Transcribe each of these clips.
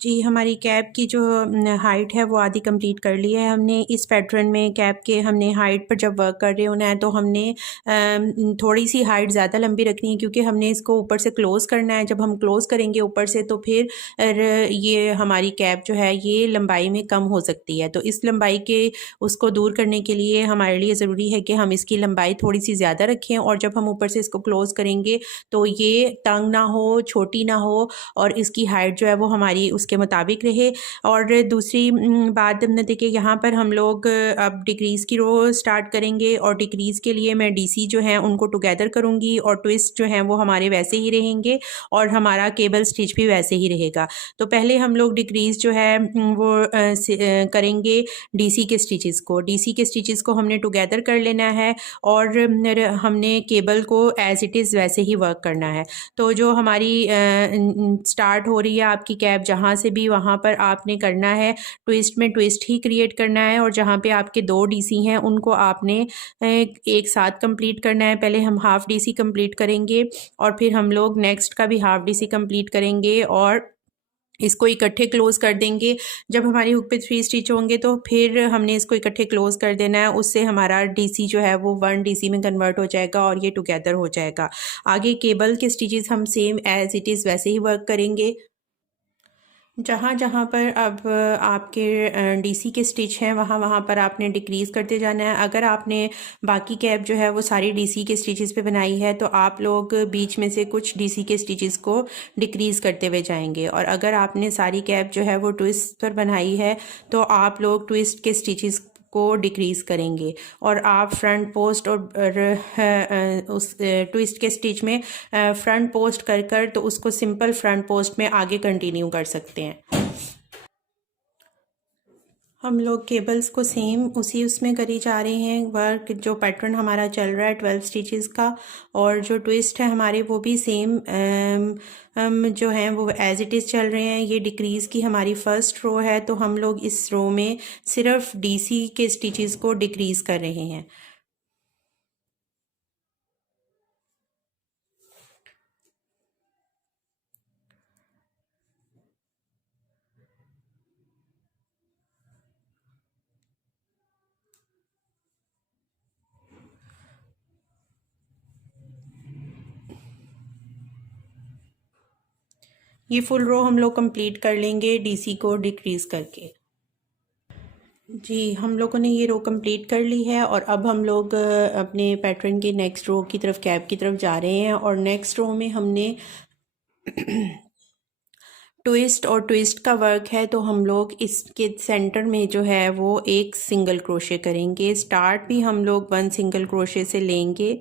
जी, हमारी कैप की जो हाइट है वो आधी कंप्लीट कर ली है हमने। इस पैटर्न में कैप के हमने हाइट पर जब वर्क कर रहे होना है तो हमने थोड़ी-सी हाइट ज़्यादा लंबी रखनी है, क्योंकि हमने इसको ऊपर से क्लोज़ करना है। जब हम क्लोज़ करेंगे ऊपर से तो फिर ये हमारी कैप जो है ये लंबाई में कम हो सकती है। तो इस लंबाई के उसको दूर करने के लिए हमारे लिए ज़रूरी है कि हम इसकी लंबाई थोड़ी-सी ज़्यादा रखें, और जब हम ऊपर से इसको क्लोज़ करेंगे तो ये तंग ना हो, छोटी ना हो, और इसकी हाइट जो है वो हमारी उसके मुताबिक रहे। और दूसरी बात देखिए, यहाँ पर हम लोग अब डिक्रीज़ की रो स्टार्ट करेंगे, और डिक्रीज़ के लिए मैं डीसी जो है उनको टुगेदर करूँगी, और ट्विस्ट जो हैं वो हमारे वैसे ही रहेंगे, और हमारा केबल स्टिच भी वैसे ही रहेगा। तो पहले हम लोग डिक्रीज़ जो है वो करेंगे डीसी के स्टिचेस को। डीसी के स्टिचेस को हमने टुगेदर कर लेना है, और हमने केबल को एज़ इट इज़ वैसे ही वर्क करना है। तो जो हमारी स्टार्ट हो रही है आपकी कैप जहाँ से भी, वहाँ पर आपने करना है ट्विस्ट में ट्विस्ट ही क्रिएट करना है, और जहाँ पे आपके 2 डीसी हैं उनको आपने एक साथ कंप्लीट करना है। पहले हम हाफ डीसी कंप्लीट करेंगे, और फिर हम लोग नेक्स्ट का भी हाफ डीसी कंप्लीट करेंगे, और इसको इकट्ठे क्लोज़ कर देंगे। जब हमारी हुक पे 3 स्टिच होंगे तो फिर हमने इसको इकट्ठे क्लोज़ कर देना है। उससे हमारा डीसी जो है वो 1 डीसी में कन्वर्ट हो जाएगा, और ये टुगेदर हो जाएगा। आगे केबल के स्टिचेस हम सेम एज़ इट इज़ वैसे ही वर्क करेंगे। जहाँ-जहाँ पर अब आपके डीसी के स्टिच हैं, वहाँ-वहाँ पर आपने डिक्रीज़ करते जाना है। अगर आपने बाकी कैप जो है वो सारी डीसी के स्टिचेस पे बनाई है, तो आप लोग बीच में से कुछ डीसी के स्टिचेस को डिक्रीज़ करते हुए जाएंगे, और अगर आपने सारी कैप जो है वो ट्विस्ट पर बनाई है, तो आप लोग ट्विस्ट के स्टिचेस को डिक्रीज़ करेंगे, और आप फ्रंट पोस्ट और उस ट्विस्ट के स्टिच में फ्रंट पोस्ट कर तो उसको सिंपल फ्रंट पोस्ट में आगे कंटिन्यू कर सकते हैं। हम लोग केबल्स को सेम उसी उसमें करी जा रहे हैं वर्क, जो पैटर्न हमारा चल रहा है 12 स्टिचेस का, और जो ट्विस्ट है हमारे वो भी सेम जो हैं वो एज इट इज़ चल रहे हैं। ये डिक्रीज़ की हमारी फर्स्ट रो है, तो हम लोग इस रो में सिर्फ डीसी के स्टिचेस को डिक्रीज़ कर रहे हैं। ये फुल रो हम लोग कंप्लीट कर लेंगे डीसी को डिक्रीज़ करके। जी, हम लोगों ने ये रो कंप्लीट कर ली है, और अब हम लोग अपने पैटर्न के नेक्स्ट रो की तरफ, कैप की तरफ जा रहे हैं। और नेक्स्ट रो में हमने ट्विस्ट और ट्विस्ट का वर्क है, तो हम लोग इसके सेंटर में जो है वो एक सिंगल क्रोशे करेंगे। स्टार्ट भी हम लोग 1 सिंगल क्रोशे से लेंगे।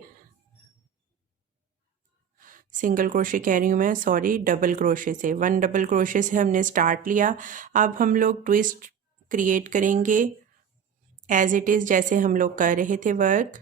सिंगल क्रोशे कह रही हूँ मैं, सॉरी, डबल क्रोशे से। 1 डबल क्रोशे से हमने स्टार्ट लिया। अब हम लोग ट्विस्ट क्रिएट करेंगे एज इट इज़, जैसे हम लोग कर रहे थे वर्क।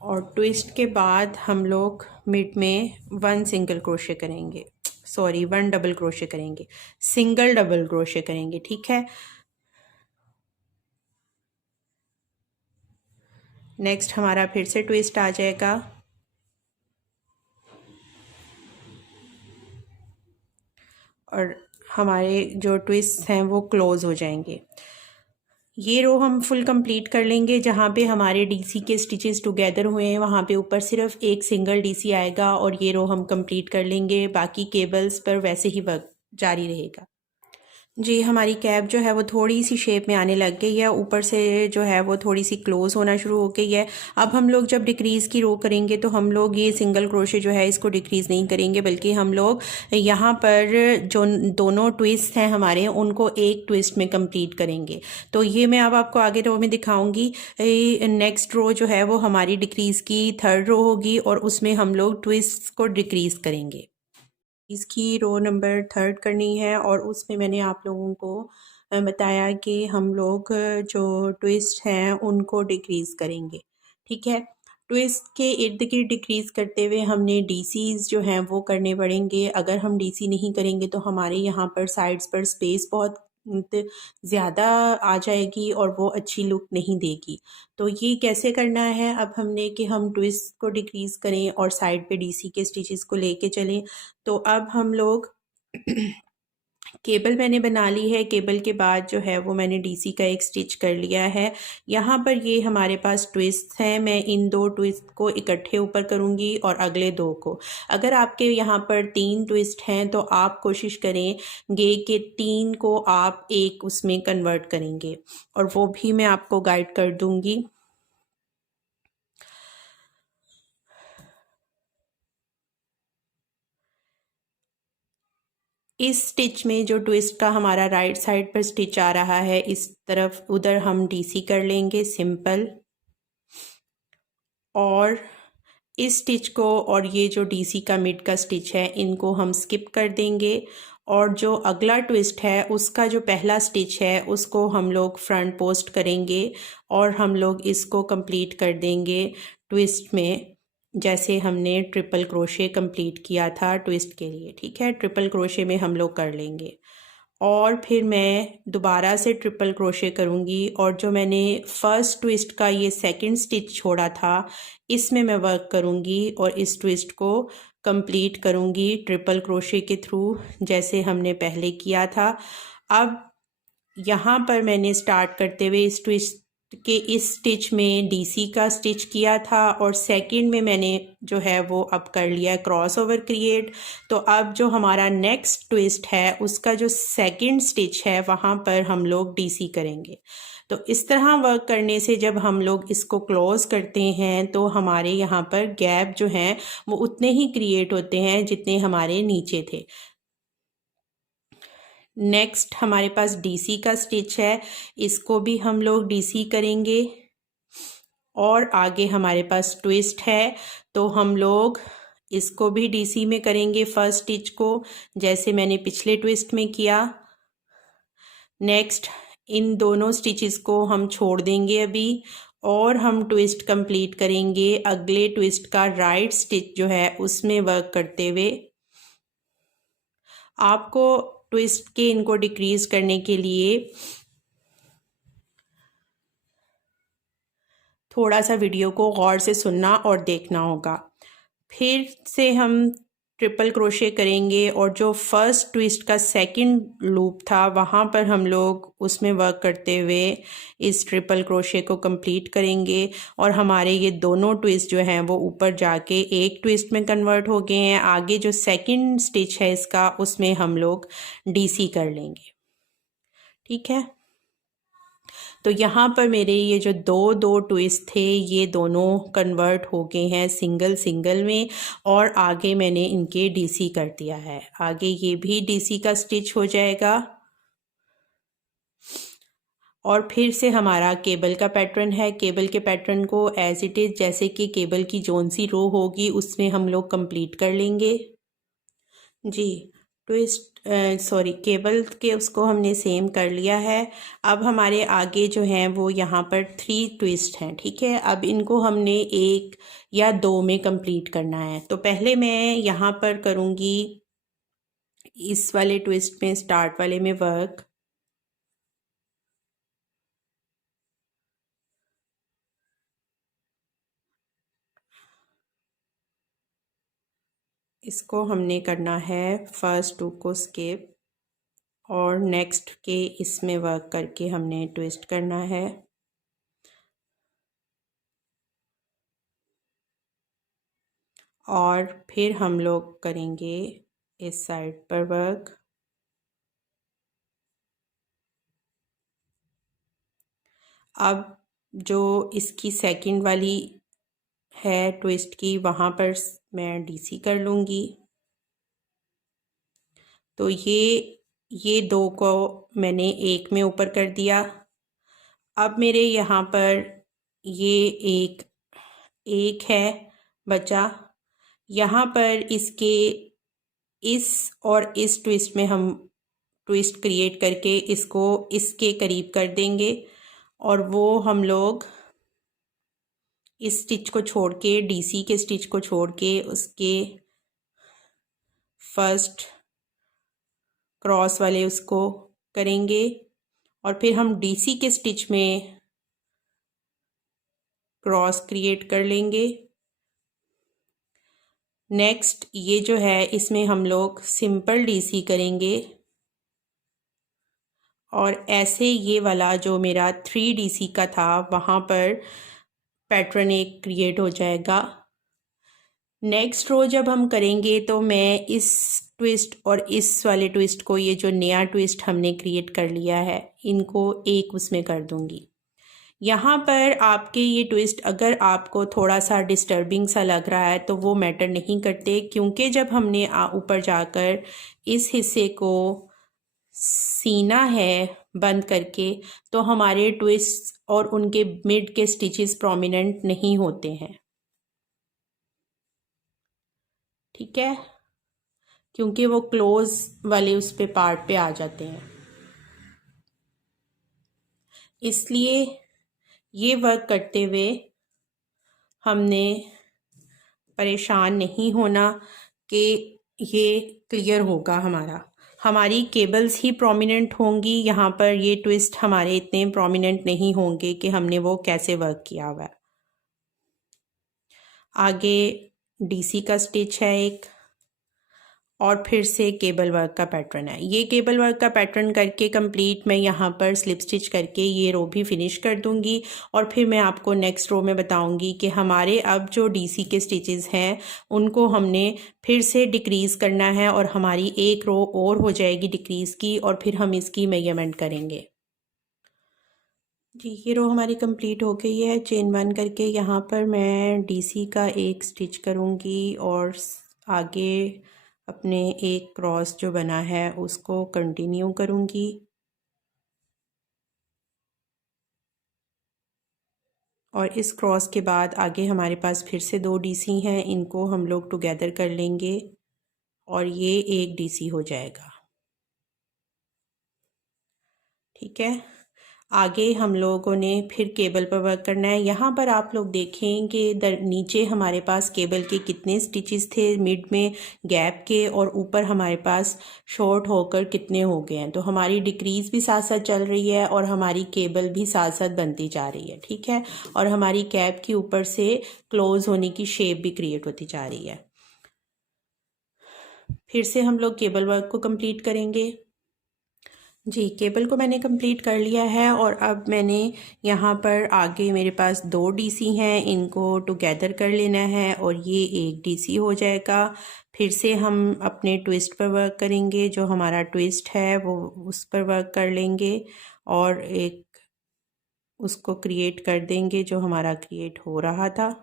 और ट्विस्ट के बाद हम लोग मिड में 1 सिंगल क्रोशे करेंगे, सॉरी 1 डबल क्रोशे करेंगे, सिंगल डबल क्रोशे करेंगे, ठीक है। नेक्स्ट हमारा फिर से ट्विस्ट आ जाएगा, और हमारे जो ट्विस्ट हैं वो क्लोज हो जाएंगे। ये रो हम फुल कंप्लीट कर लेंगे। जहाँ पे हमारे डीसी के स्टिचेस टुगेदर हुए हैं वहाँ पे ऊपर सिर्फ एक सिंगल डीसी आएगा, और ये रो हम कंप्लीट कर लेंगे। बाकी केबल्स पर वैसे ही वर्क जारी रहेगा। जी, हमारी कैप जो है वो थोड़ी सी शेप में आने लग गई है, ऊपर से जो है वो थोड़ी सी क्लोज होना शुरू हो गई है। अब हम लोग जब डिक्रीज़ की रो करेंगे तो हम लोग ये सिंगल क्रोशे जो है इसको डिक्रीज़ नहीं करेंगे, बल्कि हम लोग यहाँ पर जो दोनों ट्विस्ट हैं हमारे उनको एक ट्विस्ट में कंप्लीट करेंगे। तो ये मैं अब आपको आगे रो में दिखाऊंगी। नेक्स्ट रो जो है वो हमारी डिक्रीज़ की 3rd रो होगी, और उसमें हम लोग ट्विस्ट को डिक्रीज़ करेंगे। इसकी रो नंबर 3rd करनी है, और उसमें मैंने आप लोगों को बताया कि हम लोग जो ट्विस्ट हैं उनको डिक्रीज़ करेंगे, ठीक है। ट्विस्ट के इर्द गिर्द डिक्रीज़ करते हुए हमने डीसीज़ जो हैं वो करने पड़ेंगे। अगर हम डीसी नहीं करेंगे तो हमारे यहाँ पर साइड्स पर स्पेस बहुत ज़्यादा आ जाएगी और वो अच्छी लुक नहीं देगी। तो ये कैसे करना है अब हमने कि हम ट्विस्ट को डिक्रीज़ करें और साइड पे डीसी के स्टिचेस को लेके चलें। तो अब हम लोग केबल मैंने बना ली है। केबल के बाद जो है वो मैंने डीसी का एक स्टिच कर लिया है। यहाँ पर ये हमारे पास ट्विस्ट हैं, मैं इन दो ट्विस्ट को इकट्ठे ऊपर करूँगी और अगले दो को। अगर आपके यहाँ पर 3 ट्विस्ट हैं तो आप कोशिश करेंगे कि 3 को आप एक उसमें कन्वर्ट करेंगे, और वो भी मैं आपको गाइड कर दूँगी। इस स्टिच में जो ट्विस्ट का हमारा राइट साइड पर स्टिच आ रहा है, इस तरफ उधर हम डीसी कर लेंगे सिंपल, और इस स्टिच को और ये जो डीसी का मिड का स्टिच है इनको हम स्किप कर देंगे, और जो अगला ट्विस्ट है उसका जो पहला स्टिच है उसको हम लोग फ्रंट पोस्ट करेंगे और हम लोग इसको कंप्लीट कर देंगे ट्विस्ट में, जैसे हमने ट्रिपल क्रोशे कंप्लीट किया था ट्विस्ट के लिए। ठीक है, ट्रिपल क्रोशे में हम लोग कर लेंगे, और फिर मैं दोबारा से ट्रिपल क्रोशे करूँगी, और जो मैंने फर्स्ट ट्विस्ट का ये सेकंड स्टिच छोड़ा था इसमें मैं वर्क करूँगी और इस ट्विस्ट को कंप्लीट करूँगी ट्रिपल क्रोशे के थ्रू, जैसे हमने पहले किया था। अब यहाँ पर मैंने स्टार्ट करते हुए इस ट्विस्ट के इस स्टिच में डीसी का स्टिच किया था, और सेकंड में मैंने जो है वो अब कर लिया क्रॉस ओवर क्रिएट। तो अब जो हमारा नेक्स्ट ट्विस्ट है उसका जो सेकंड स्टिच है वहाँ पर हम लोग डीसी करेंगे। तो इस तरह वर्क करने से जब हम लोग इसको क्लोज करते हैं तो हमारे यहाँ पर गैप जो हैं वो उतने ही क्रिएट होते हैं जितने हमारे नीचे थे। नेक्स्ट हमारे पास डीसी का स्टिच है, इसको भी हम लोग डीसी करेंगे, और आगे हमारे पास ट्विस्ट है तो हम लोग इसको भी डीसी में करेंगे फर्स्ट स्टिच को, जैसे मैंने पिछले ट्विस्ट में किया। नेक्स्ट इन दोनों स्टिचेस को हम छोड़ देंगे अभी, और हम ट्विस्ट कंप्लीट करेंगे अगले ट्विस्ट का राइट स्टिच जो है उसमें वर्क करते हुए। आपको ट्विस्ट के इनको डिक्रीज करने के लिए थोड़ा सा वीडियो को गौर से सुनना और देखना होगा। फिर से हम ट्रिपल क्रोशे करेंगे, और जो फर्स्ट ट्विस्ट का सेकंड लूप था वहाँ पर हम लोग उसमें वर्क करते हुए इस ट्रिपल क्रोशे को कंप्लीट करेंगे, और हमारे ये दोनों ट्विस्ट जो हैं वो ऊपर जाके एक ट्विस्ट में कन्वर्ट हो गए हैं। आगे जो सेकंड स्टिच है इसका उसमें हम लोग डीसी कर लेंगे। ठीक है, तो यहाँ पर मेरे ये जो दो ट्विस्ट थे ये दोनों कन्वर्ट हो गए हैं सिंगल सिंगल में, और आगे मैंने इनके डीसी कर दिया है। आगे ये भी डीसी का स्टिच हो जाएगा, और फिर से हमारा केबल का पैटर्न है। केबल के पैटर्न को एज इट इज़ जैसे कि केबल की जोन सी रो होगी उसमें हम लोग कंप्लीट कर लेंगे। जी, ट्विस्ट सॉरी केबल के उसको हमने सेम कर लिया है। अब हमारे आगे जो हैं वो यहाँ पर 3 ट्विस्ट हैं। ठीक है, अब इनको हमने 1 या 2 में कंप्लीट करना है। तो पहले मैं यहाँ पर करूँगी इस वाले ट्विस्ट में, स्टार्ट वाले में वर्क। इसको हमने करना है फर्स्ट 2 को स्किप, और नेक्स्ट के इसमें वर्क करके हमने ट्विस्ट करना है। और फिर हम लोग करेंगे इस साइड पर वर्क। अब जो इसकी सेकंड वाली है ट्विस्ट की वहाँ पर मैं डीसी कर लूँगी। तो ये 2 को मैंने 1 में ऊपर कर दिया। अब मेरे यहाँ पर ये एक है बचा। यहाँ पर इसके इस और इस ट्विस्ट में हम ट्विस्ट क्रिएट करके इसको इसके करीब कर देंगे, और वो हम लोग इस स्टिच को छोड़ के डीसी के स्टिच को छोड़ के उसके फर्स्ट क्रॉस वाले उसको करेंगे और फिर हम डीसी के स्टिच में क्रॉस क्रिएट कर लेंगे। नेक्स्ट ये जो है इसमें हम लोग सिंपल डीसी करेंगे और ऐसे ये वाला जो मेरा 3 डीसी का था वहाँ पर पैटर्न एक क्रिएट हो जाएगा। नेक्स्ट रो जब हम करेंगे तो मैं इस ट्विस्ट और इस वाले ट्विस्ट को, ये जो नया ट्विस्ट हमने क्रिएट कर लिया है, इनको एक उसमें कर दूंगी। यहाँ पर आपके ये ट्विस्ट अगर आपको थोड़ा सा डिस्टर्बिंग सा लग रहा है तो वो मैटर नहीं करते, क्योंकि जब हमने ऊपर जाकर इस हिस्से को सीना है बंद करके तो हमारे ट्विस्ट और उनके मिड के स्टिचेस प्रोमिनेंट नहीं होते हैं, ठीक है, क्योंकि वो क्लोज वाले उस पे पार्ट पे आ जाते हैं। इसलिए ये वर्क करते हुए हमने परेशान नहीं होना कि ये क्लियर होगा हमारी केबल्स ही प्रोमिनेंट होंगी, यहाँ पर ये ट्विस्ट हमारे इतने प्रोमिनेंट नहीं होंगे कि हमने वो कैसे वर्क किया हुआ है। आगे डीसी का स्टिच है एक और फिर से केबल वर्क का पैटर्न है। ये केबल वर्क का पैटर्न करके कंप्लीट मैं यहाँ पर स्लिप स्टिच करके ये रो भी फिनिश कर दूँगी और फिर मैं आपको नेक्स्ट रो में बताऊँगी कि हमारे अब जो डीसी के स्टिचेस हैं उनको हमने फिर से डिक्रीज़ करना है और हमारी एक रो और हो जाएगी डिक्रीज़ की और फिर हम इसकी मेजरमेंट करेंगे। जी ये रो हमारी कंप्लीट हो गई है। चेन 1 करके यहाँ पर मैं डीसी का एक स्टिच करूँगी और आगे अपने एक क्रॉस जो बना है उसको कंटिन्यू करूँगी और इस क्रॉस के बाद आगे हमारे पास फिर से 2 डीसी हैं, इनको हम लोग टुगेदर कर लेंगे और ये एक डीसी हो जाएगा, ठीक है। आगे हम लोगों ने फिर केबल पर वर्क करना है। यहाँ पर आप लोग देखें कि नीचे हमारे पास केबल के कितने स्टिचेस थे मिड में गैप के और ऊपर हमारे पास शॉर्ट होकर कितने हो गए हैं। तो हमारी डिक्रीज भी साथ साथ चल रही है और हमारी केबल भी साथ साथ बनती जा रही है, ठीक है, और हमारी कैप के ऊपर से क्लोज होने की शेप भी क्रिएट होती जा रही है। फिर से हम लोग केबल वर्क को कंप्लीट करेंगे। जी केबल को मैंने कंप्लीट कर लिया है और अब मैंने यहाँ पर आगे मेरे पास 2 डीसी हैं, इनको टुगेदर कर लेना है और ये एक डीसी हो जाएगा। फिर से हम अपने ट्विस्ट पर वर्क करेंगे, जो हमारा ट्विस्ट है वो उस पर वर्क कर लेंगे और एक उसको क्रिएट कर देंगे जो हमारा क्रिएट हो रहा था।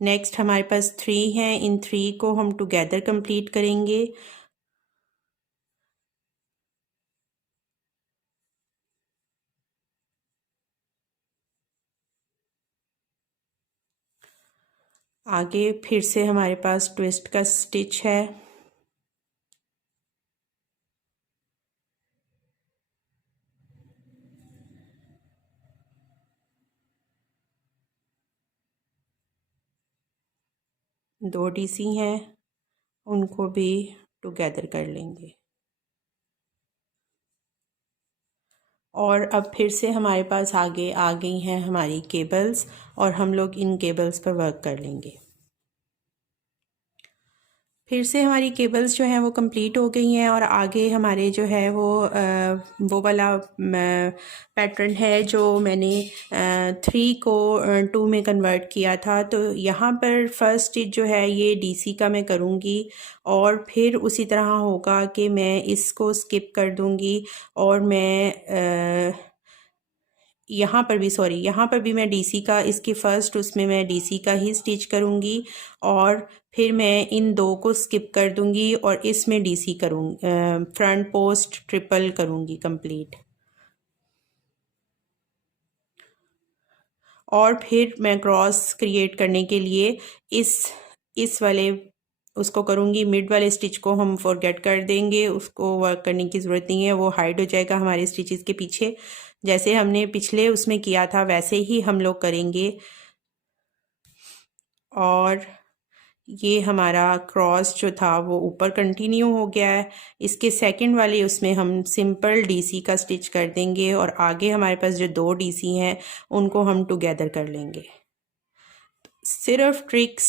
नेक्स्ट हमारे पास 3 हैं, इन 3 को हम टुगेदर कंप्लीट करेंगे। आगे फिर से हमारे पास ट्विस्ट का स्टिच है, दो डीसी हैं, उनको भी टुगेदर कर लेंगे और अब फिर से हमारे पास आगे आ गई हैं हमारी केबल्स और हम लोग इन केबल्स पर वर्क कर लेंगे। फिर से हमारी केबल्स जो हैं वो कंप्लीट हो गई हैं और आगे हमारे जो है वो वाला पैटर्न है जो मैंने 3 को 2 में कन्वर्ट किया था। तो यहाँ पर फर्स्ट स्टिच जो है ये डीसी का मैं करूँगी और फिर उसी तरह होगा कि मैं इसको स्किप कर दूँगी और मैं यहाँ पर भी मैं डीसी का, इसके फर्स्ट उसमें मैं डीसी का ही स्टिच करूँगी और फिर मैं इन 2 को स्किप कर दूँगी और इसमें डीसी करूँगी, फ्रंट पोस्ट ट्रिपल करूँगी कंप्लीट और फिर मैं क्रॉस क्रिएट करने के लिए इस वाले उसको करूँगी। मिड वाले स्टिच को हम फॉरगेट कर देंगे, उसको वर्क करने की ज़रूरत नहीं है, वो हाइड हो जाएगा हमारे स्टिचेस के पीछे। जैसे हमने पिछले उसमें किया था वैसे ही हम लोग करेंगे और ये हमारा क्रॉस जो था वो ऊपर कंटिन्यू हो गया है। इसके सेकंड वाले उसमें हम सिंपल डीसी का स्टिच कर देंगे और आगे हमारे पास जो 2 डीसी हैं उनको हम टुगेदर कर लेंगे। सिर्फ ट्रिक्स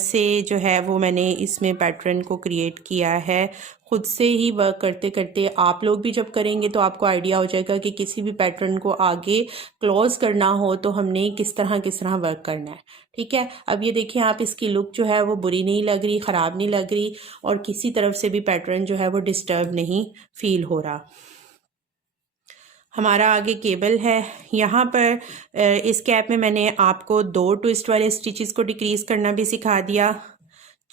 से जो है वो मैंने इसमें पैटर्न को क्रिएट किया है। ख़ुद से ही वर्क करते करते आप लोग भी जब करेंगे तो आपको आइडिया हो जाएगा कि किसी भी पैटर्न को आगे क्लोज करना हो तो हमने किस तरह वर्क करना है। ठीक है, अब ये देखिए आप, इसकी लुक जो है वो बुरी नहीं लग रही, ख़राब नहीं लग रही और किसी तरफ से भी पैटर्न जो है वो डिस्टर्ब नहीं फील हो रहा। हमारा आगे केबल है। यहाँ पर इस कैप में मैंने आपको 2 ट्विस्ट वाले स्टिचेस को डिक्रीज़ करना भी सिखा दिया,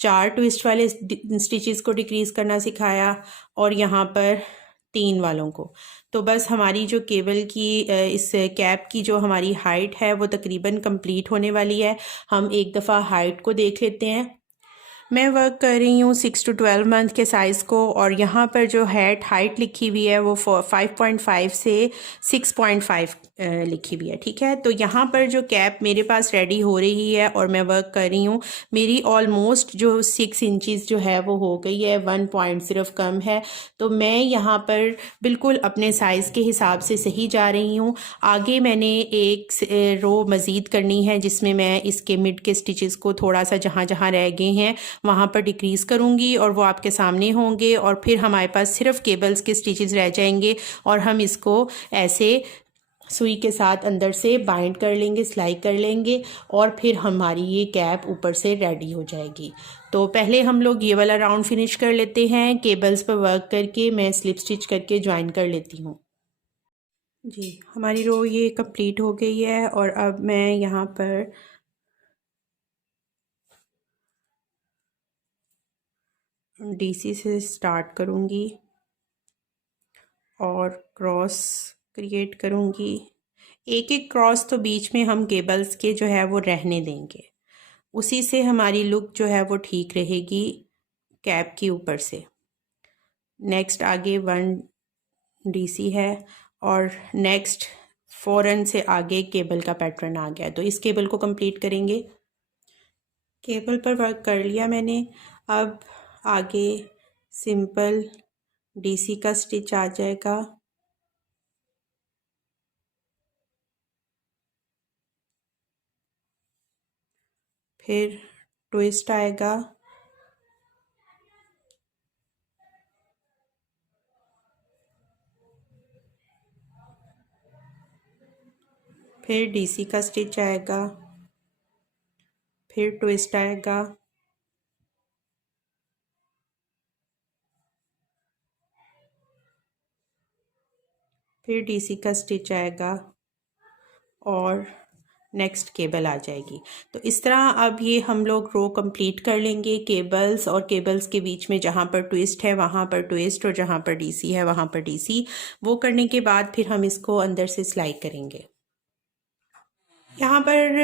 4 ट्विस्ट वाले स्टिचेस को डिक्रीज़ करना सिखाया और यहाँ पर 3 वालों को। तो बस हमारी जो केबल की इस कैप की जो हमारी हाइट है वो तकरीबन कंप्लीट होने वाली है। हम एक दफ़ा हाइट को देख लेते हैं। मैं वर्क कर रही हूँ 6 to 12 मंथ के साइज़ को और यहाँ पर जो हाइट लिखी हुई है वो 5.5 से 6.5 लिखी हुई है। ठीक है, तो यहाँ पर जो कैप मेरे पास रेडी हो रही है और मैं वर्क कर रही हूँ, मेरी ऑलमोस्ट जो 6 इंचज़ जो है वो हो गई है, 1 पॉइंट सिर्फ कम है। तो मैं यहाँ पर बिल्कुल अपने साइज़ के हिसाब से सही जा रही हूँ। आगे मैंने एक रो मज़ीद करनी है जिसमें मैं इसके मिड के स्टिचेस को थोड़ा सा जहाँ जहाँ रह गए हैं वहाँ पर डिक्रीज़ करूँगी और वो आपके सामने होंगे और फिर हमारे पास सिर्फ केबल्स के स्टिचेस रह जाएंगे और हम इसको ऐसे सुई के साथ अंदर से बाइंड कर लेंगे, सिलाई कर लेंगे और फिर हमारी ये कैप ऊपर से रेडी हो जाएगी। तो पहले हम लोग ये वाला राउंड फिनिश कर लेते हैं। केबल्स पर वर्क करके मैं स्लिप स्टिच करके ज्वाइन कर लेती हूँ। जी, हमारी रो ये कंप्लीट हो गई है और अब मैं यहाँ पर डीसी से स्टार्ट करूँगी और क्रॉस क्रिएट करूँगी। एक एक क्रॉस तो बीच में हम केबल्स के जो है वो रहने देंगे, उसी से हमारी लुक जो है वो ठीक रहेगी कैप के ऊपर से। नेक्स्ट आगे 1 डीसी है और नेक्स्ट फ़ौरन से आगे केबल का पैटर्न आ गया, तो इस केबल को कंप्लीट करेंगे। केबल पर वर्क कर लिया मैंने। अब आगे सिंपल डीसी का स्टिच आ जाएगा, फिर ट्विस्ट आएगा, फिर डीसी का स्टिच आएगा, फिर ट्विस्ट आएगा, फिर डीसी का स्टिच आएगा और नेक्स्ट केबल आ जाएगी। तो इस तरह अब ये हम लोग रो कंप्लीट कर लेंगे। केबल्स और केबल्स के बीच में जहाँ पर ट्विस्ट है वहाँ पर ट्विस्ट और जहाँ पर डीसी है वहाँ पर डीसी। वो करने के बाद फिर हम इसको अंदर से सिलाई करेंगे। यहाँ पर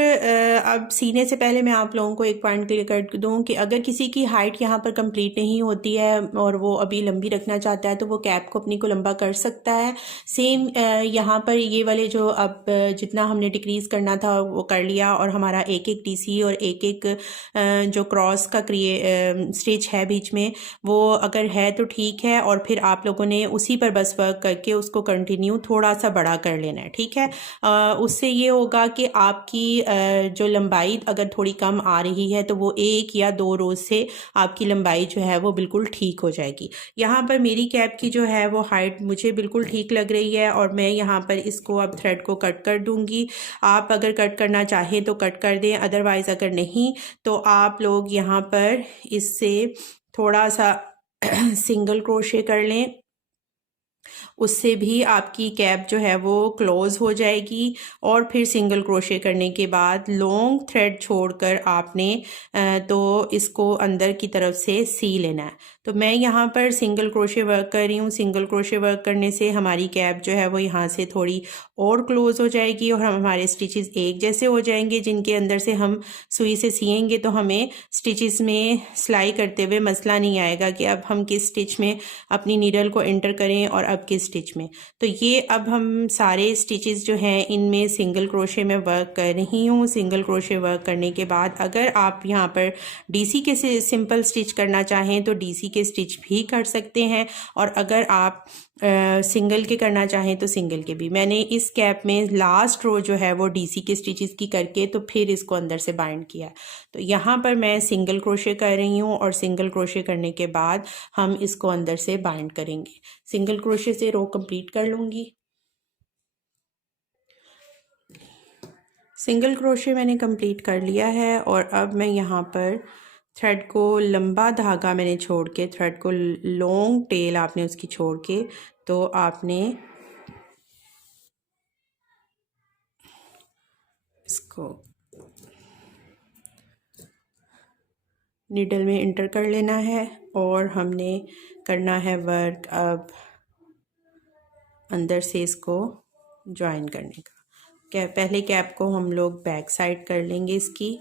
अब सीने से पहले मैं आप लोगों को एक पॉइंट क्लियर कर दूँ कि अगर किसी की हाइट यहाँ पर कंप्लीट नहीं होती है और वो अभी लंबी रखना चाहता है तो वो कैप को अपनी को लंबा कर सकता है। सेम यहाँ पर ये वाले जो अब जितना हमने डिक्रीज़ करना था वो कर लिया और हमारा एक एक डीसी और एक एक जो क्रॉस का स्टिच है बीच में वो अगर है तो ठीक है, और फिर आप लोगों ने उसी पर बस वर्क करके उसको कंटिन्यू थोड़ा सा बड़ा कर लेना है। ठीक है, उससे ये होगा कि आपकी जो लंबाई अगर थोड़ी कम आ रही है तो वो 1 या 2 रोज़ से आपकी लंबाई जो है वो बिल्कुल ठीक हो जाएगी। यहाँ पर मेरी कैप की जो है वो हाइट मुझे बिल्कुल ठीक लग रही है और मैं यहाँ पर इसको अब थ्रेड को कट कर दूँगी। आप अगर कट करना चाहें तो कट कर दें, अदरवाइज़ अगर नहीं तो आप लोग यहाँ पर इससे थोड़ा सा सिंगल क्रोशे कर लें, उससे भी आपकी कैप जो है वो क्लोज़ हो जाएगी। और फिर सिंगल क्रोशे करने के बाद लॉन्ग थ्रेड छोड़कर आपने तो इसको अंदर की तरफ से सी लेना है। तो मैं यहाँ पर सिंगल क्रोशे वर्क कर रही हूँ। सिंगल क्रोशे वर्क करने से हमारी कैप जो है वो यहाँ से थोड़ी और क्लोज़ हो जाएगी और हमारे स्टिचेस एक जैसे हो जाएंगे, जिनके अंदर से हम सुई से सिएंगे तो हमें स्टिचेस में सिलाई करते हुए मसला नहीं आएगा कि अब हम किस स्टिच में अपनी नीडल को एंटर करें और अब के स्टिच में। तो ये अब हम सारे स्टिचेस जो हैं इनमें सिंगल क्रोशे में वर्क कर रही हूँ। सिंगल क्रोशे वर्क करने के बाद अगर आप यहाँ पर डीसी के से सिंपल स्टिच करना चाहें तो डीसी के स्टिच भी कर सकते हैं, और अगर आप सिंगल के करना चाहें तो सिंगल के भी। मैंने इस कैप में लास्ट रो जो है वो डीसी के स्टिचेस की करके तो फिर इसको अंदर से बाइंड किया। तो यहाँ पर मैं सिंगल क्रोशे कर रही हूँ और सिंगल क्रोशे करने के बाद हम इसको अंदर से बाइंड करेंगे। सिंगल क्रोशे से रो कंप्लीट कर लूँगी। सिंगल क्रोशे मैंने कंप्लीट कर लिया है और अब मैं यहाँ पर थ्रेड को लंबा धागा मैंने छोड़ के, थ्रेड को लॉन्ग टेल आपने उसकी छोड़ के, तो आपने इसको नीडल में इंटर कर लेना है और हमने करना है वर्क अब अंदर से इसको ज्वाइन करने का। पहले कैप को हम लोग बैक साइड कर लेंगे इसकी।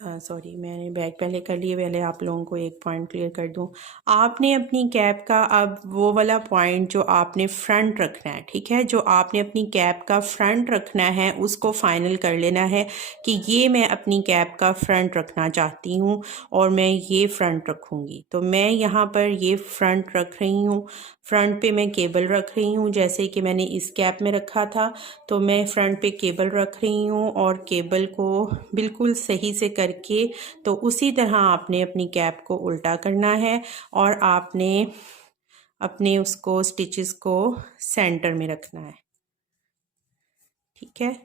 सॉरी, मैंने बैक पहले कर लिए। पहले आप लोगों को एक पॉइंट क्लियर कर दूं। आपने अपनी कैप का अब वो वाला पॉइंट जो आपने फ्रंट रखना है, ठीक है, जो आपने अपनी कैप का फ्रंट रखना है उसको फाइनल कर लेना है कि ये मैं अपनी कैप का फ्रंट रखना चाहती हूँ और मैं ये फ्रंट रखूँगी। तो मैं यहाँ पर ये फ्रंट रख रही हूँ। फ्रंट पे मैं केबल रख रही हूँ जैसे कि मैंने इस कैप में रखा था। तो मैं फ्रंट पे केबल रख रही हूँ और केबल को बिल्कुल सही से करके, तो उसी तरह आपने अपनी कैप को उल्टा करना है और आपने अपने उसको स्टिचेस को सेंटर में रखना है, ठीक है।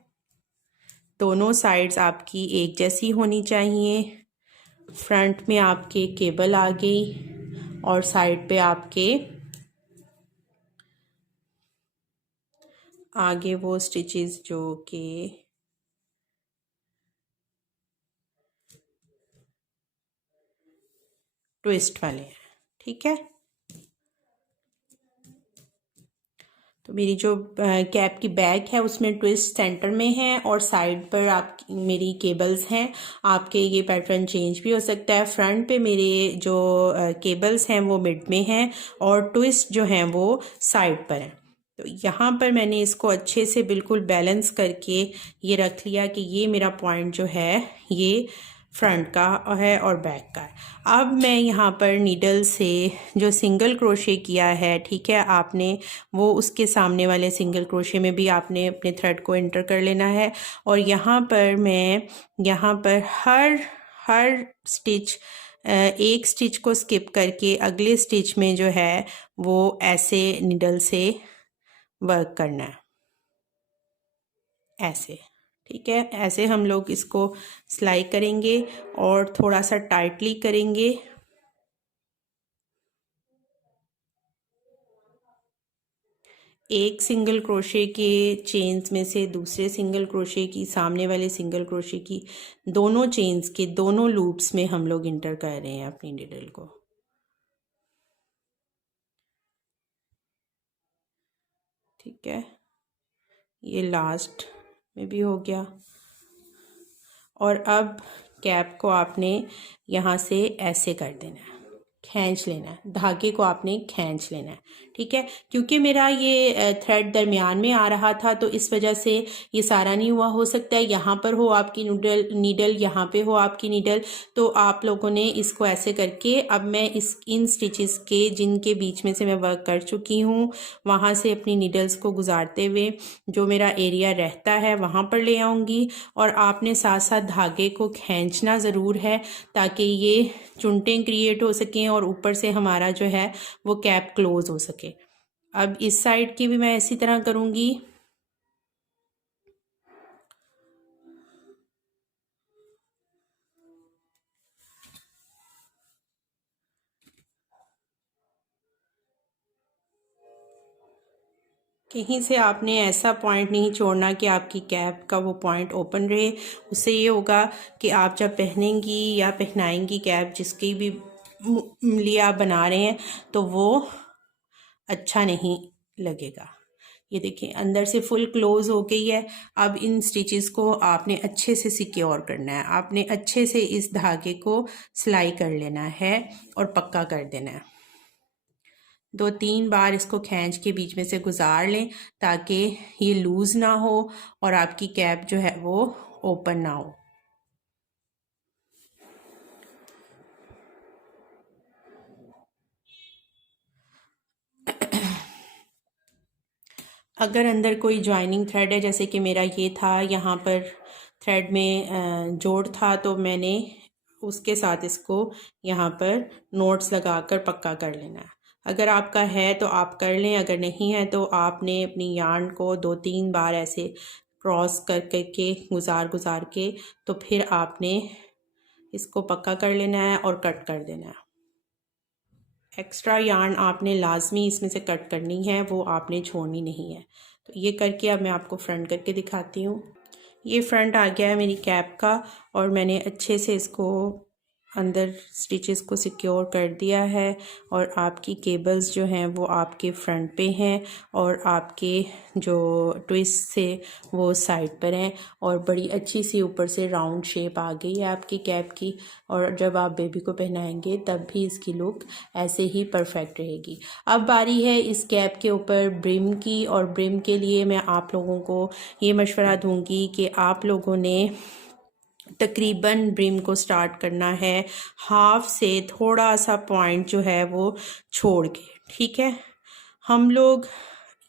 दोनों साइड्स आपकी एक जैसी होनी चाहिए। फ्रंट में आपके केबल आ गई और साइड पे आपके आगे वो स्टिचेस जो कि ट्विस्ट वाले हैं, ठीक है। तो मेरी जो कैप की बैक है उसमें ट्विस्ट सेंटर में है और साइड पर आप मेरी केबल्स हैं। आपके ये पैटर्न चेंज भी हो सकता है। फ्रंट पे मेरे जो केबल्स हैं वो मिड में हैं और ट्विस्ट जो हैं वो साइड पर हैं। तो यहाँ पर मैंने इसको अच्छे से बिल्कुल बैलेंस करके ये रख लिया कि ये मेरा पॉइंट जो है ये फ्रंट का है और बैक का है। अब मैं यहाँ पर नीडल से जो सिंगल क्रोशे किया है, ठीक है, आपने वो उसके सामने वाले सिंगल क्रोशे में भी आपने अपने थ्रेड को एंटर कर लेना है। और यहाँ पर मैं यहाँ पर हर स्टिच एक स्टिच को स्किप करके अगले स्टिच में जो है वो ऐसे नीडल से वर्क करना है, ऐसे, ठीक है। ऐसे हम लोग इसको सिलाई करेंगे और थोड़ा सा टाइटली करेंगे। एक सिंगल क्रोशे के चेन्स में से दूसरे सिंगल क्रोशे की, सामने वाले सिंगल क्रोशे की दोनों चेन्स के दोनों लूप्स में हम लोग इंटर कर रहे हैं अपनी नीडल को, ठीक है। ये लास्ट में भी हो गया। और अब कैप को आपने यहाँ से ऐसे कर देना है, खींच लेना है, धागे को आपने खींच लेना है, ठीक है। क्योंकि मेरा ये थ्रेड दरमियान में आ रहा था तो इस वजह से ये सारा नहीं हुआ। हो सकता है यहाँ पर हो आपकी नीडल, यहाँ पे हो आपकी नीडल, तो आप लोगों ने इसको ऐसे करके, अब मैं इन स्टिचेस के जिनके बीच में से मैं वर्क कर चुकी हूँ वहाँ से अपनी नीडल्स को गुजारते हुए जो मेरा एरिया रहता है वहाँ पर ले आऊँगी। और आपने साथ साथ धागे को खींचना ज़रूर है ताकि ये चुनटें क्रिएट हो सकें और ऊपर से हमारा जो है वो कैप क्लोज हो सके। अब इस साइड की भी मैं इसी तरह करूँगी। कहीं से आपने ऐसा पॉइंट नहीं छोड़ना कि आपकी कैप का वो पॉइंट ओपन रहे। उससे ये होगा कि आप जब पहनेंगी या पहनाएंगी कैप जिसकी भी लिए आप बना रहे हैं तो वो अच्छा नहीं लगेगा। ये देखें अंदर से फुल क्लोज हो गई है। अब इन स्टिचेस को आपने अच्छे से सिक्योर करना है, आपने अच्छे से इस धागे को सिलाई कर लेना है और पक्का कर देना है। 2-3 बार इसको खींच के बीच में से गुजार लें ताकि ये लूज़ ना हो और आपकी कैप जो है वो ओपन ना हो। अगर अंदर कोई जॉइनिंग थ्रेड है, जैसे कि मेरा ये था, यहाँ पर थ्रेड में जोड़ था, तो मैंने उसके साथ इसको यहाँ पर नोट्स लगाकर पक्का कर लेना है। अगर आपका है तो आप कर लें, अगर नहीं है तो आपने अपनी यार्न को 2-3 बार ऐसे क्रॉस कर करके गुजार गुजार के तो फिर आपने इसको पक्का कर लेना है और कट कर देना है। एक्स्ट्रा यार्न आपने लाजमी इसमें से कट करनी है, वो आपने छोड़नी नहीं है। तो ये करके अब मैं आपको फ्रंट करके दिखाती हूँ। ये फ्रंट आ गया है मेरी कैप का और मैंने अच्छे से इसको अंदर स्टिचेस को सिक्योर कर दिया है और आपकी केबल्स जो हैं वो आपके फ्रंट पे हैं और आपके जो ट्विस्ट से वो साइड पर हैं और बड़ी अच्छी सी ऊपर से राउंड शेप आ गई है आपकी कैप की। और जब आप बेबी को पहनाएंगे तब भी इसकी लुक ऐसे ही परफेक्ट रहेगी। अब बारी है इस कैप के ऊपर ब्रिम की, और ब्रिम के लिए मैं आप लोगों को ये मशवरा दूंगी कि आप लोगों ने तकरीबन ब्रिम को स्टार्ट करना है हाफ से थोड़ा सा पॉइंट जो है वो छोड़ के, ठीक है। हम लोग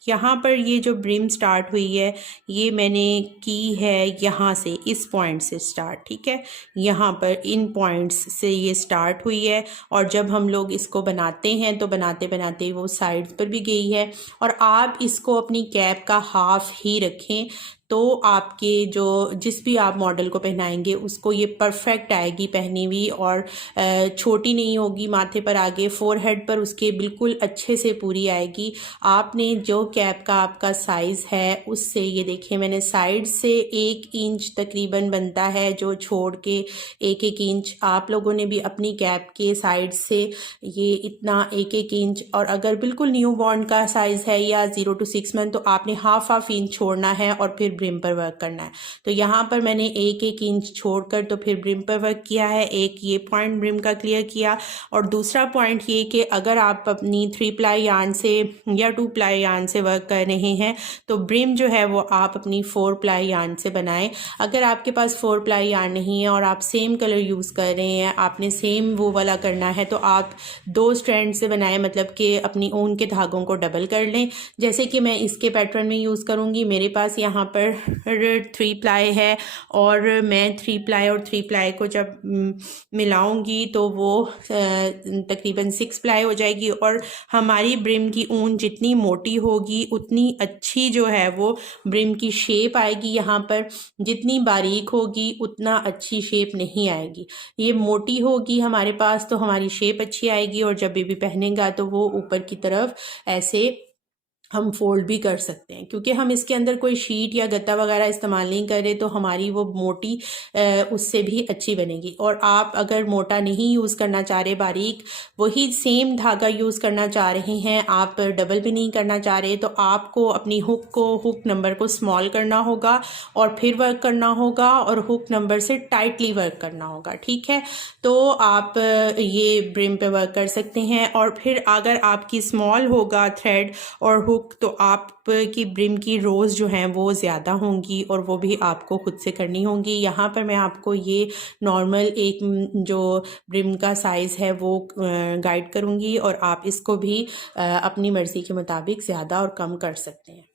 यहाँ पर ये जो ब्रिम स्टार्ट हुई है ये मैंने की है यहाँ से, इस पॉइंट से स्टार्ट, ठीक है। यहाँ पर इन पॉइंट्स से ये स्टार्ट हुई है और जब हम लोग इसको बनाते हैं तो बनाते बनाते वो साइड्स पर भी गई है। और आप इसको अपनी कैप का हाफ ही रखें तो आपके जो जिस भी आप मॉडल को पहनाएंगे उसको ये परफेक्ट आएगी पहनी हुई और छोटी नहीं होगी माथे पर, आगे फोरहेड पर उसके बिल्कुल अच्छे से पूरी आएगी। आपने जो कैप का आपका साइज़ है उससे, ये देखिए मैंने साइड से 1 इंच तकरीबन बनता है, जो छोड़ के 1-1 इंच। आप लोगों ने भी अपनी कैप के साइड से ये इतना 1-1 इंच, और अगर बिल्कुल न्यू बॉर्न का साइज़ है या 0 to 6 मंथ तो आपने हाफ इंच छोड़ना है और फिर ब्रिम पर वर्क करना है। तो यहाँ पर मैंने 1-1 इंच छोड़कर तो फिर ब्रिम पर वर्क किया है। एक ये पॉइंट ब्रिम का क्लियर किया और दूसरा पॉइंट ये कि अगर आप अपनी 3 प्लाई यार्न से या 2 प्लाई यार्न से वर्क कर रहे हैं तो ब्रिम जो है वो आप अपनी 4 प्लाई यार्न से बनाएं। अगर आपके पास 4 प्लाई यार्न नहीं है और आप सेम कलर यूज़ कर रहे हैं, आपने सेम वो वाला करना है, तो आप 2 स्ट्रैंड से बनाएं, मतलब कि अपनी ऊन के धागों को डबल कर लें। जैसे कि मैं इसके पैटर्न में यूज़ करूँगी, मेरे पास यहाँ पर 3 प्लाई है और मैं 3 प्लाई और 3 प्लाई को जब मिलाऊंगी तो वो तकरीबन 6 प्लाई हो जाएगी। और हमारी ब्रिम की ऊन जितनी मोटी होगी उतनी अच्छी जो है वो ब्रिम की शेप आएगी। यहाँ पर जितनी बारीक होगी उतना अच्छी शेप नहीं आएगी। ये मोटी होगी हमारे पास तो हमारी शेप अच्छी आएगी और जब बेबी पहनेगा तो वो ऊपर की तरफ ऐसे हम फोल्ड भी कर सकते हैं। क्योंकि हम इसके अंदर कोई शीट या गत्ता वगैरह इस्तेमाल नहीं कर रहे तो हमारी वो मोटी उससे भी अच्छी बनेगी। और आप अगर मोटा नहीं यूज़ करना चाह रहे, बारीक वही सेम धागा यूज़ करना चाह रहे हैं, आप डबल भी नहीं करना चाह रहे, तो आपको अपनी हुक नंबर को स्मॉल करना होगा और फिर वर्क करना होगा और हुक नंबर से टाइटली वर्क करना होगा, ठीक है। तो आप ये ब्रिम पे वर्क कर सकते हैं। और फिर अगर आपकी स्मॉल होगा थ्रेड और हुक तो आपकी ब्रिम की रोज़ जो हैं वो ज़्यादा होंगी और वो भी आपको खुद से करनी होंगी। यहाँ पर मैं आपको ये नॉर्मल एक जो ब्रिम का साइज़ है वो गाइड करूँगी और आप इसको भी अपनी मर्ज़ी के मुताबिक ज़्यादा और कम कर सकते हैं।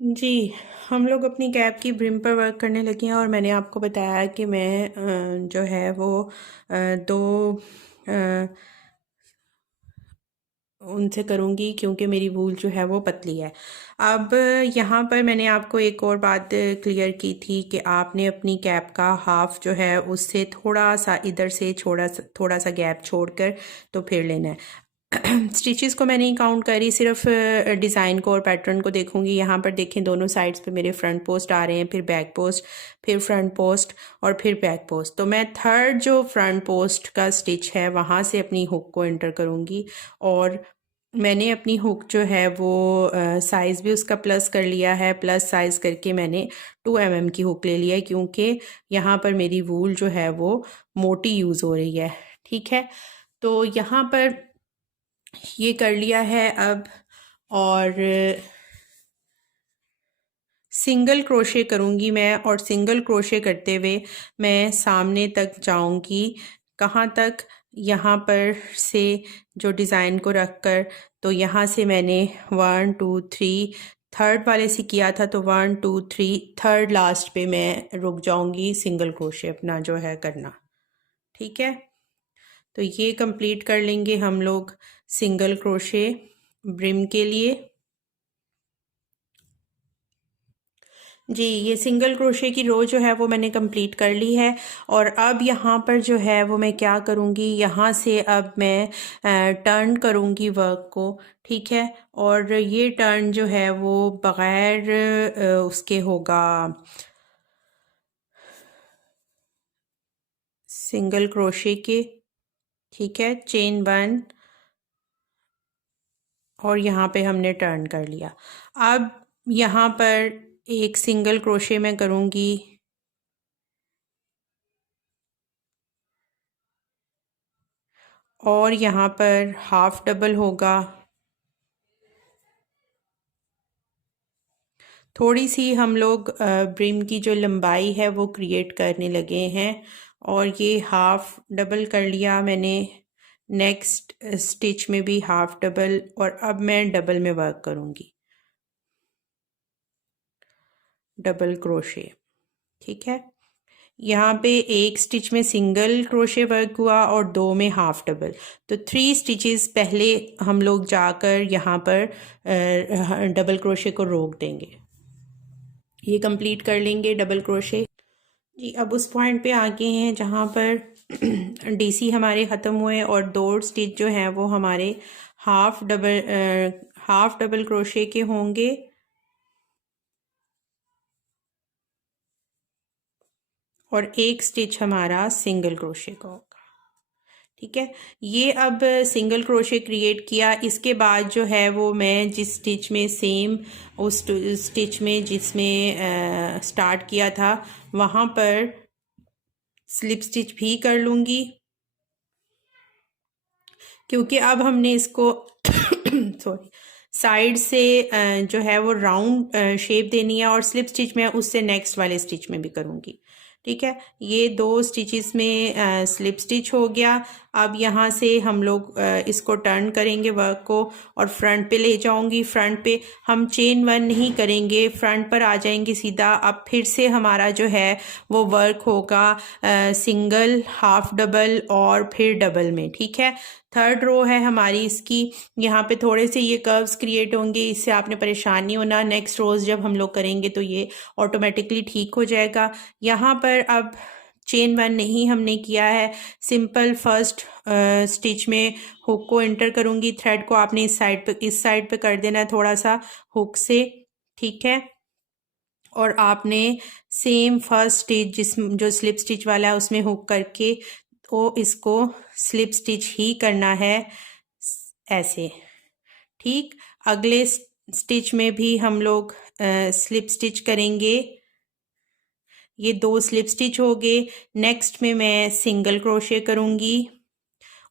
जी, हम लोग अपनी कैप की ब्रिम पर वर्क करने लगे हैं और मैंने आपको बताया कि मैं जो है वो 2 उनसे करूँगी क्योंकि मेरी वूल जो है वो पतली है। अब यहाँ पर मैंने आपको एक और बात क्लियर की थी कि आपने अपनी कैप का हाफ जो है उससे थोड़ा सा इधर से थोड़ा सा गैप छोड़कर तो फिर लेना है। स्टिचेस को मैं नहीं काउंट करी, सिर्फ डिज़ाइन को और पैटर्न को देखूंगी। यहाँ पर देखें दोनों साइड्स पे मेरे फ्रंट पोस्ट आ रहे हैं, फिर बैक पोस्ट, फिर फ्रंट पोस्ट और फिर बैक पोस्ट। तो मैं थर्ड जो फ्रंट पोस्ट का स्टिच है वहाँ से अपनी हुक को एंटर करूँगी और मैंने अपनी हुक जो है वो साइज़ भी उसका प्लस कर लिया है, प्लस साइज़ करके मैंने 2 mm की हुक ले लिया है, क्योंकि यहाँ पर मेरी वूल जो है वो मोटी यूज़ हो रही है। ठीक है, तो यहाँ पर ये कर लिया है अब, और सिंगल क्रोशे करूँगी मैं, और सिंगल क्रोशे करते हुए मैं सामने तक जाऊँगी। कहाँ तक? यहाँ पर से जो डिज़ाइन को रख कर, तो यहाँ से मैंने 1 2 3 थर्ड वाले से किया था, तो 1 2 3 थर्ड लास्ट पे मैं रुक जाऊँगी सिंगल क्रोशे अपना जो है करना। ठीक है, तो ये कंप्लीट कर लेंगे हम लोग सिंगल क्रोशे ब्रिम के लिए। जी, ये सिंगल क्रोशे की रो जो है वो मैंने कंप्लीट कर ली है। और अब यहाँ पर जो है वो मैं क्या करूँगी, यहाँ से अब मैं टर्न करूँगी वर्क को। ठीक है, और ये टर्न जो है वो बग़ैर उसके होगा सिंगल क्रोशे के। ठीक है, चेन 1 और यहाँ पे हमने टर्न कर लिया। अब यहाँ पर एक सिंगल क्रोशे मैं करूँगी, और यहाँ पर हाफ डबल होगा। थोड़ी सी हम लोग ब्रिम की जो लंबाई है वो क्रिएट करने लगे हैं, और ये हाफ डबल कर लिया मैंने। नेक्स्ट स्टिच में भी हाफ डबल, और अब मैं डबल में वर्क करूँगी, डबल क्रोशे। ठीक है, यहाँ पे एक स्टिच में सिंगल क्रोशे वर्क हुआ और 2 में हाफ डबल, तो 3 स्टिचेस पहले हम लोग जाकर यहाँ पर डबल क्रोशे को रोक देंगे। ये कंप्लीट कर लेंगे डबल क्रोशे। जी, अब उस पॉइंट पे आ गए हैं जहाँ पर डीसी हमारे ख़त्म हुए और 2 स्टिच जो हैं वो हमारे हाफ डबल क्रोशे के होंगे। और एक स्टिच हमारा सिंगल क्रोशे का होगा। ठीक है, ये अब सिंगल क्रोशे क्रिएट किया। इसके बाद जो है वो मैं जिस स्टिच में सेम उस स्टिच में जिसमें स्टार्ट किया था वहाँ पर स्लिप स्टिच भी कर लूँगी, क्योंकि अब हमने इसको सॉरी साइड से जो है वो राउंड शेप देनी है, और स्लिप स्टिच में उससे नेक्स्ट वाले स्टिच में भी करूँगी। ठीक है, ये 2 स्टिचेस में स्लिप स्टिच हो गया। अब यहाँ से हम लोग इसको टर्न करेंगे वर्क को, और फ्रंट पे ले जाऊंगी। फ्रंट पे हम चेन 1 नहीं करेंगे, फ्रंट पर आ जाएंगे सीधा। अब फिर से हमारा जो है वो वर्क होगा सिंगल, हाफ डबल और फिर डबल में। ठीक है, थर्ड रो है हमारी इसकी। यहाँ पे थोड़े से ये कर्व्स क्रिएट होंगे, इससे आपने परेशान नहीं होना। नेक्स्ट रोज जब हम लोग करेंगे तो ये ऑटोमेटिकली ठीक हो जाएगा। यहाँ पर अब चेन 1 नहीं हमने किया है, सिंपल फर्स्ट स्टिच में हुक को एंटर करूँगी। थ्रेड को आपने इस साइड पे कर देना है थोड़ा सा हुक से। ठीक है, और आपने सेम फर्स्ट स्टिच जो स्लिप स्टिच वाला है उसमें हुक करके तो इसको स्लिप स्टिच ही करना है ऐसे। ठीक, अगले स्टिच में भी हम लोग स्लिप स्टिच करेंगे। ये 2 स्लिप स्टिच हो गए। नेक्स्ट में मैं सिंगल क्रोशे करूँगी,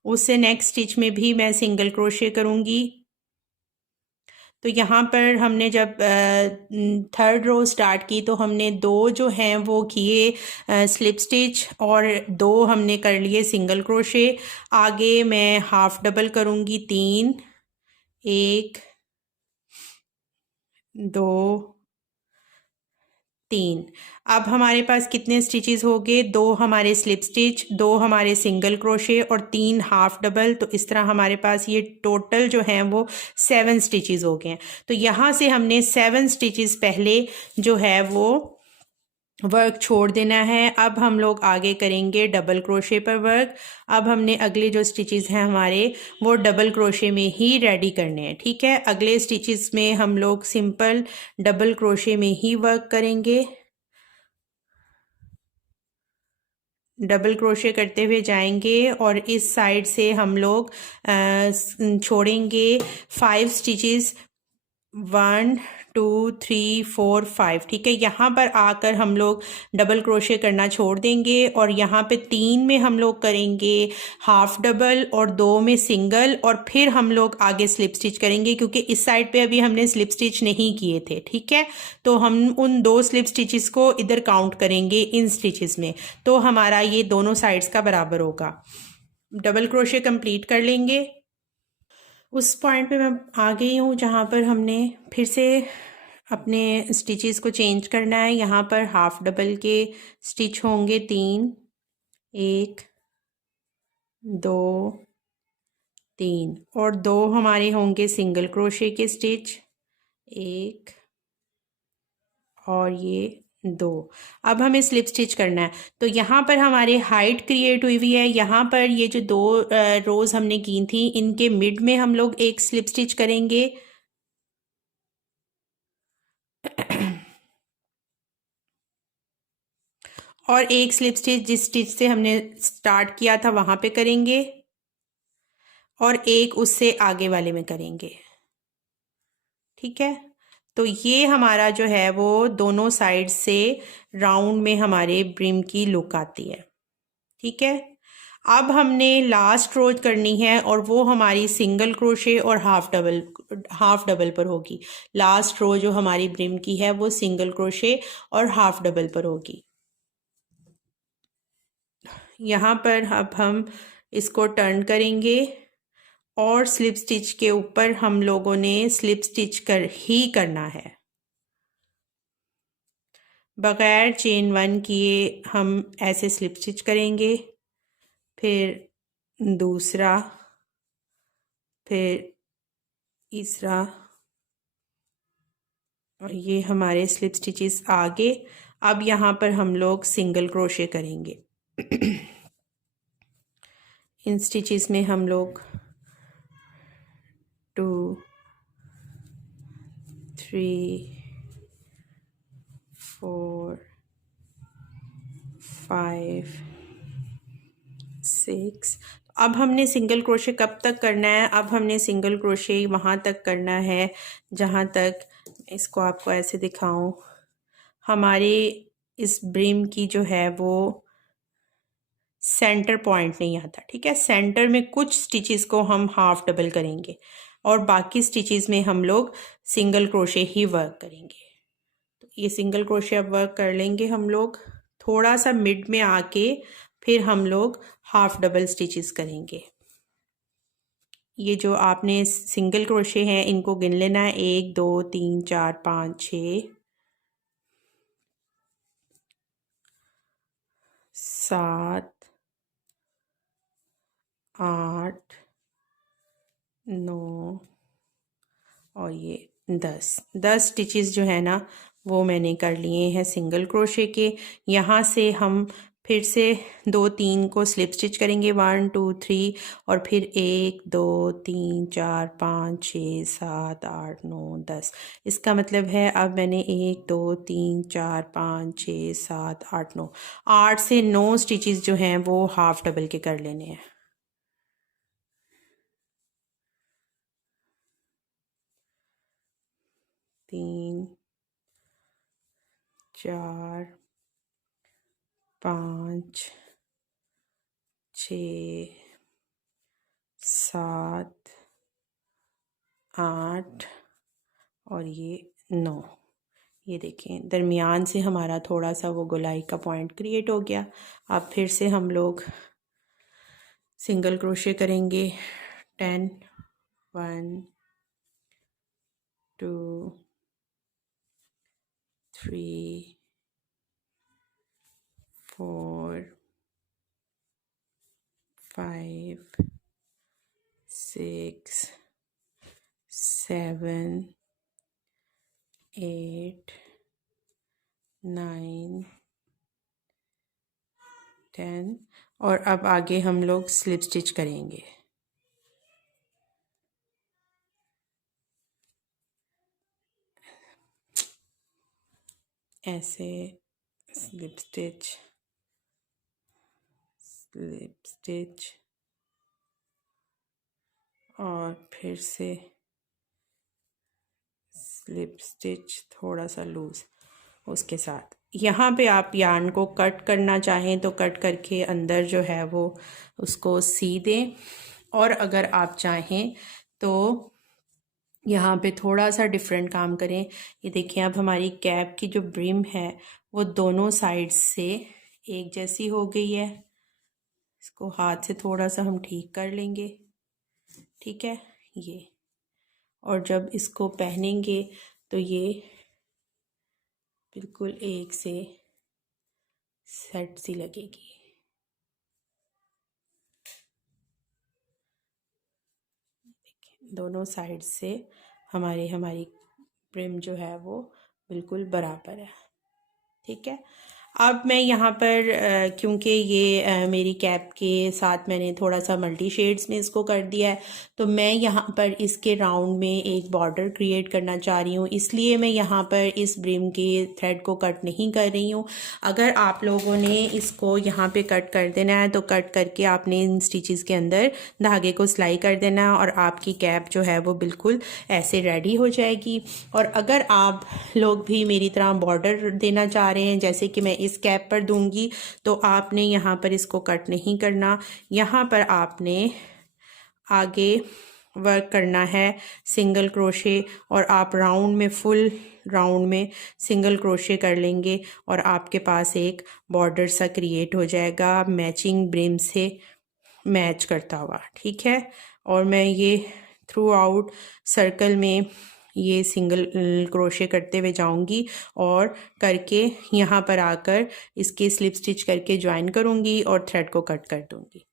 उससे नेक्स्ट स्टिच में भी मैं सिंगल क्रोशे करूँगी। तो यहाँ पर हमने जब थर्ड रो स्टार्ट की तो हमने 2 जो हैं वो किए स्लिप स्टिच, और 2 हमने कर लिए सिंगल क्रोशे। आगे मैं हाफ डबल करूँगी 3, 1 2 3। अब हमारे पास कितने स्टिचेस हो गए? 2 हमारे स्लिप स्टिच, 2 हमारे सिंगल क्रोशे और 3 हाफ डबल। तो इस तरह हमारे पास ये टोटल जो हैं वो 7 स्टिचेस हो गए हैं। तो यहाँ से हमने 7 स्टिचेस पहले जो है वो वर्क छोड़ देना है। अब हम लोग आगे करेंगे डबल क्रोशे पर वर्क। अब हमने अगले जो स्टिचेस हैं हमारे वो डबल क्रोशे में ही रेडी करने हैं। ठीक है, अगले स्टिचेस में हम लोग सिंपल डबल क्रोशे में ही वर्क करेंगे। डबल क्रोशे करते हुए जाएंगे और इस साइड से हम लोग छोड़ेंगे 5 स्टिचेस, 1 2 3 4 5। ठीक है, यहाँ पर आकर हम लोग डबल क्रोशे करना छोड़ देंगे और यहाँ पे 3 में हम लोग करेंगे हाफ डबल और 2 में सिंगल, और फिर हम लोग आगे स्लिप स्टिच करेंगे क्योंकि इस साइड पे अभी हमने स्लिप स्टिच नहीं किए थे। ठीक है, तो हम उन 2 स्लिप स्टिचेस को इधर काउंट करेंगे इन स्टिचेस में, तो हमारा ये दोनों साइड्स का बराबर होगा। डबल क्रोशे कंप्लीट कर लेंगे। उस पॉइंट पे मैं आ गई हूँ जहाँ पर हमने फिर से अपने स्टिचेस को चेंज करना है। यहाँ पर हाफ डबल के स्टिच होंगे 3, 1 2 3, और 2 हमारे होंगे सिंगल क्रोशे के स्टिच, 1 और ये 2। अब हमें स्लिप स्टिच करना है, तो यहाँ पर हमारे हाइट क्रिएट हुई हुई है। यहाँ पर ये जो 2 रोज हमने की थी, इनके मिड में हम लोग एक स्लिप स्टिच करेंगे और एक स्लिप स्टिच जिस स्टिच से हमने स्टार्ट किया था वहां पे करेंगे और एक उससे आगे वाले में करेंगे। ठीक है, तो ये हमारा जो है वो दोनों साइड से राउंड में हमारे ब्रिम की लुक आती है। ठीक है, अब हमने लास्ट रोज करनी है और वो हमारी सिंगल क्रोशे और हाफ डबल पर होगी। लास्ट रो जो हमारी ब्रिम की है वो सिंगल क्रोशे और हाफ डबल पर होगी। यहाँ पर अब हम इसको टर्न करेंगे और स्लिप स्टिच के ऊपर हम लोगों ने स्लिप स्टिच कर ही करना है, बगैर चेन 1 किए हम ऐसे स्लिप स्टिच करेंगे, फिर दूसरा, फिर तीसरा, और ये हमारे स्लिप स्टिचेस आगे। अब यहाँ पर हम लोग सिंगल क्रोशे करेंगे। इन स्टिचेस में हम लोग 2 3 4 5 6। अब हमने सिंगल क्रोशे कब तक करना है? अब हमने सिंगल क्रोशे वहाँ तक करना है जहाँ तक, इसको आपको ऐसे दिखाऊं, हमारे इस ब्रिम की जो है वो सेंटर पॉइंट नहीं आता। ठीक है, सेंटर में कुछ स्टिचेस को हम हाफ डबल करेंगे और बाकी स्टिचेस में हम लोग सिंगल क्रोशे ही वर्क करेंगे। तो ये सिंगल क्रोशे अब वर्क कर लेंगे हम लोग, थोड़ा सा मिड में आके फिर हम लोग हाफ डबल स्टिचेस करेंगे। ये जो आपने सिंगल क्रोशे हैं इनको गिन लेना है, 1 2 3 4 5 6 7 8 9 और ये 10 स्टिचेस जो है ना वो मैंने कर लिए हैं सिंगल क्रोशे के। यहाँ से हम फिर से 2 3 को स्लिप स्टिच करेंगे, 1 2 3, और फिर 1 2 3 4 5 6 7 8 9 10। इसका मतलब है अब मैंने 1 2 3 4 5 6 7 8 9, 8 से 9 स्टिचेस जो हैं वो हाफ डबल के कर लेने हैं। 3 4 5 6 7 8 और ये 9। ये देखें दरमियान से हमारा थोड़ा सा वो गोलाई का पॉइंट क्रिएट हो गया। अब फिर से हम लोग सिंगल क्रोशे करेंगे। 10 1 2 3 4 5 6 7 8 9 10, और अब आगे हम लोग स्लिप स्टिच करेंगे। ऐसे स्लिप स्टिच, स्लिप स्टिच और फिर से स्लिप स्टिच, थोड़ा सा लूज़ उसके साथ। यहाँ पे आप यार्न को कट करना चाहें तो कट करके अंदर जो है वो उसको सी दें, और अगर आप चाहें तो यहाँ पे थोड़ा सा डिफरेंट काम करें। ये देखिए अब हमारी कैप की जो ब्रिम है वो दोनों साइड से एक जैसी हो गई है। इसको हाथ से थोड़ा सा हम ठीक कर लेंगे, ठीक है ये। और जब इसको पहनेंगे तो ये बिल्कुल एक से सेट सी लगेगी। दोनों साइड से हमारी ब्रिम जो है वो बिल्कुल बराबर है, ठीक है। अब मैं यहाँ पर क्योंकि ये मेरी कैप के साथ मैंने थोड़ा सा मल्टी शेड्स में इसको कर दिया है, तो मैं यहाँ पर इसके राउंड में एक बॉर्डर क्रिएट करना चाह रही हूँ, इसलिए मैं यहाँ पर इस ब्रिम के थ्रेड को कट नहीं कर रही हूँ। अगर आप लोगों ने इसको यहाँ पे कट कर देना है तो कट करके आपने इन स्टिचेस के अंदर धागे को सिलाई कर देना है और आपकी कैप जो है वो बिल्कुल ऐसे रेडी हो जाएगी। और अगर आप लोग भी मेरी तरह बॉर्डर देना चाह रहे हैं जैसे कि मैं इस कैप पर दूंगी, तो आपने यहाँ पर इसको कट नहीं करना। यहाँ पर आपने आगे वर्क करना है सिंगल क्रोशे, और आप राउंड में फुल राउंड में सिंगल क्रोशे कर लेंगे और आपके पास एक बॉर्डर सा क्रिएट हो जाएगा मैचिंग ब्रिम से मैच करता हुआ, ठीक है। और मैं ये थ्रू आउट सर्कल में ये सिंगल क्रोशे करते हुए जाऊंगी और करके यहाँ पर आकर इसके स्लिप स्टिच करके ज्वाइन करूँगी और थ्रेड को कट कर दूँगी।